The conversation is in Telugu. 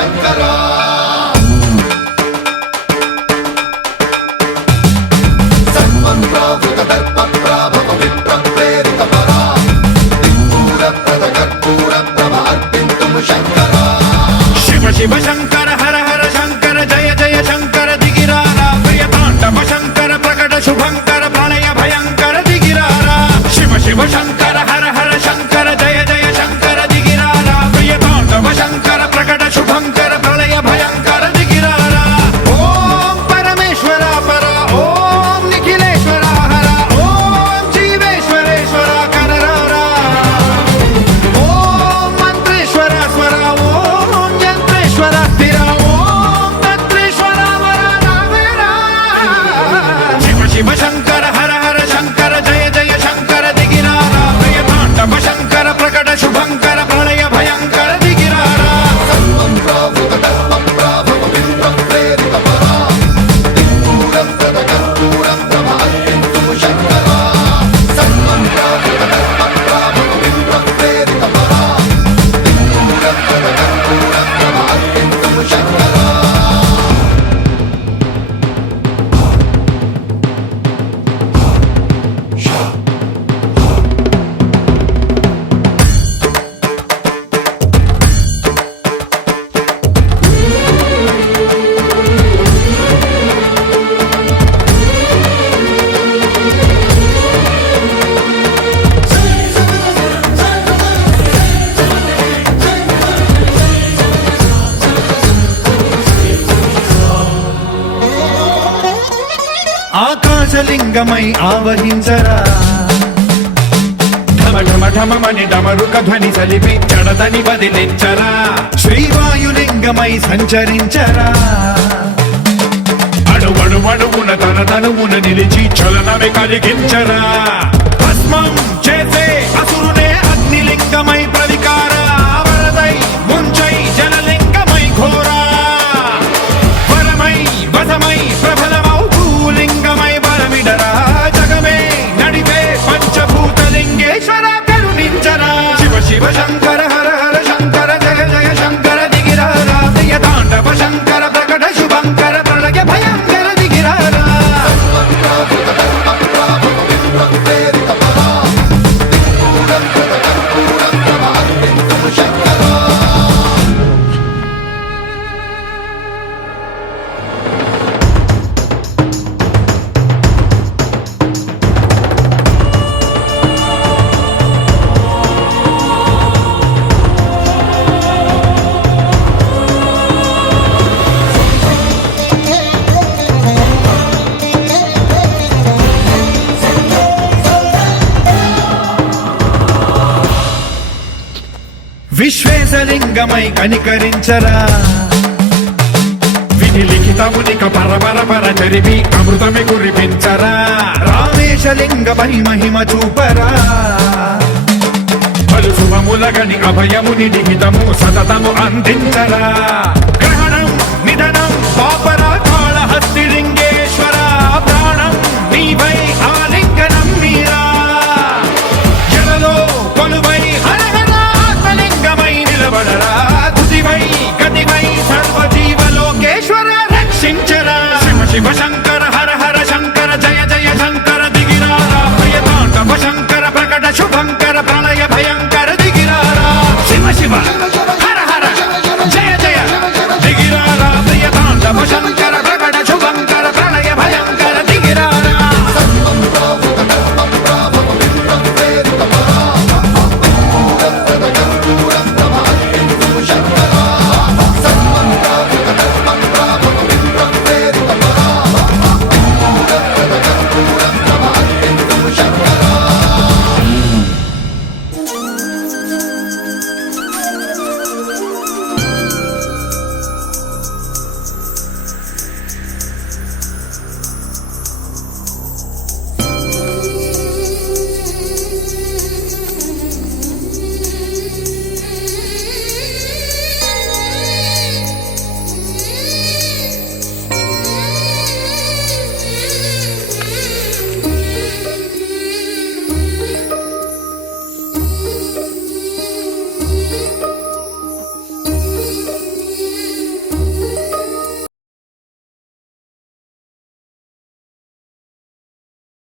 శంకరా సన్మంత్రావృత దర్ప ప్రాభవ విప్ర ప్రేరిత పరా దిక్పూర ప్రద కర్పూర ప్రభ అర్పింతుము శంకరా శివ శివ శంకర హర హర శంకర జయ జయ శంకర దిగిరారా ప్రియ తాండవ శంకర ప్రకట శుభంకర ప్రళయ భయంకర దిగిరారా శివ శివ శంకర హర హర శంకర జయ జయ శంకర దిగిరారా ప్రియ తాండవ శంకర ప్రకట శుభంకర ప్రళయ భయంకర దిగిరారా ఓం పరమేశ్వర పర ఓం నిఖిలేశ్వర హర ఓం జీవేశ్వరేశ్వర కరరారా ఓం మంత్రేశ్వర స్వర ఓం యంత్రేశ్వర స్థిర ఓం తంత్రేశ్వర వర రావేరా శివ శివ శంకర హర హర శంకర జయ జయ శంకర దిగిరారా ప్రియ తాండవ శంకర ప్రకట శుభంకర ప్రళయ భయంకర దిగిరారా సన్మంత్రావృత దర్ప ప్రాభవ విప్ర ప్రేరిత పరా దిక్పూర ప్రద కర్పూర ప్రభ అర్పింతుము శంకరా సన్మంత్రావృత దర్ప ప్రాభవ విప్ర ప్రేరిత పరా దిక్పూర ప్రద కర్పూర ప్రభ అర్పింతుము శంకరా ఆకాశలింగమై ఆవహించరా ఢమ ఢమ ఢమమని డమరుక ధ్వని సలిపి జడదని వదిలించరా శ్రీవాయులింగమై సంచరించరా అణువణువున తన తనువున నిలిచి చలనమే కలిగించరా భస్మం చేసే అసురునే అగ్నిలింగమై ప్రవికార వరదై ముంచై జలలింగమై ఘోరా వరమై వసమై ప్రబలమౌ భూలింగమై బలమిడరా జగమే నడిపే పంచభూతలింగేశ్వర కరుణించరా శివ శివ శంకర హర హర శంకర జయ జయ శంకర దిగిరారా ప్రియ తాండవ శంకర ప్రకట శుభంకర ప్రళయ భయంకర దిగిరారా సన్మంత్రావృత దర్ప ప్రాభవ విప్ర ప్రేరిత పరా దిక్పూర ప్రద కర్పూర ప్రభ అర్పింతుము శంకరా విశ్వేశలింగమై కనికరించరా విధి లిఖితమునిక పరపర పర జరిపి అమృతమి కురిపించరా రామేశలింగమై మహిమ చూపరా పలు శుభములగని అభయముని నిహితము సతతము అందించరా గ్రహణం నిధనం పాపర కాళహస్తి లింగేశ్వర ప్రాణం నీవై ఆలింగనం మీరా జలలో కొలువై హర హర ఆత్మలింగమై నిలబడరా తుదివై గతివై సర్వజీవలోకేశ్వర రక్షించరా శివ శివ శంకర